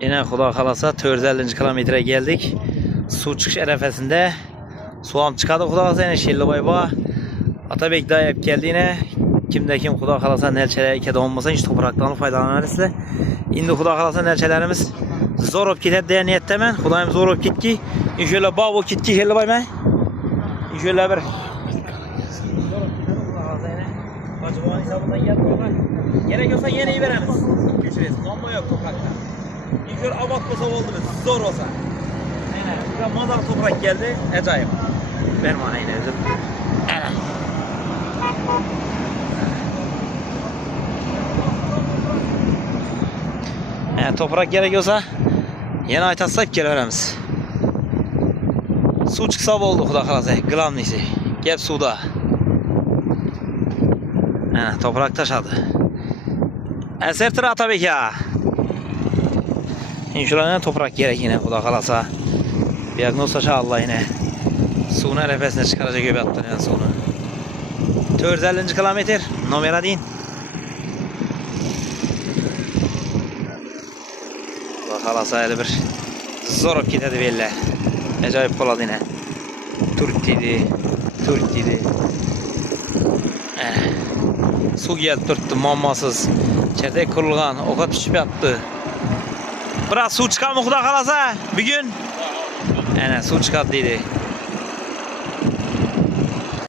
Yine Xudo kalasa 450 kilometre geldik. Su çıkış arefesinde. Suam çıkadı Xudo kalasa yine Şellibay var. Atabek daha hep geldi yine. Kimde kim Xudo kalasa nelçeler ikide olmasa hiç topraktan faydalanırız da. Şimdi Xudo kalasa nelçelerimiz zor olup gider diye niyettemen. Xudayım zor olup gitki. İnşallah babo gitki Şellibay ben. İnşallah bir Acaba hesabından geldi oradan. Gerekiyorsa yine iyi veremiz. Geçiriz. Ama yok toprakta. İlk abatmasa oldu biz. Zor olsa. Aynen. Biraz mazar toprak geldi. Acayip. Benim ana yine özüm. Aynen. Yani toprak gerekiyorsa yine aytatsak geri veremiz. Su çıksa oldu Xudo kalasa. Glamnisi. Gel suda. He, toprak taşadı. Esertir Atabek ya. İnşallah toprak gerek yine Xudo kalasa. Diagnoz taşı Allah yine. Suyun arefesine çıkaracak gibi attın en sonu. 450 kilometre. Numara deyin. Xudo kalasa öyle bir zor olup gitedi belli. Acayip koladı yine. Türk dedi. Türk dedi. Su gelip durdu mammasız. Çerdek kurulgan, oka düşüp yattı. Biraz su çıkar mı Xudo kalasa? Bir gün? Su çıkardı dedi.